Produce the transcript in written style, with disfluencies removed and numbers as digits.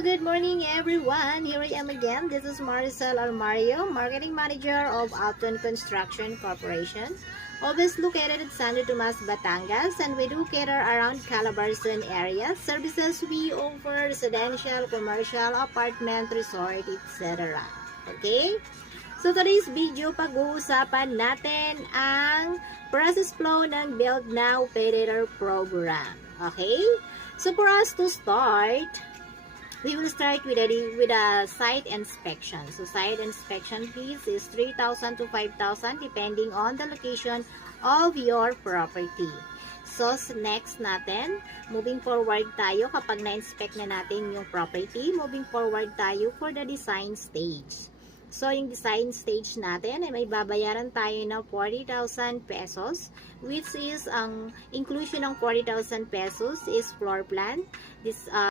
Good morning everyone. Here I am again. This is Maricel Almario, Marketing Manager of Alton Construction Corporation. Always located at San Tomas, Batangas, and we do cater around Calabarzon area. Services we offer residential, commercial, apartment, resort, etc. Okay? So today's video, pag-uusapan natin ang process flow ng Build Now, Pay Later program. Okay? So for us to start, we will start with a site inspection. So site inspection fees is 3,000 to 5,000 depending on the location of your property. So next natin, moving forward tayo kapag na-inspect na natin yung property, moving forward tayo for the design stage. So, yung design stage natin ay may babayaran tayo ng 40,000 pesos, which is ang inclusion ng 40,000 pesos is floor plan. This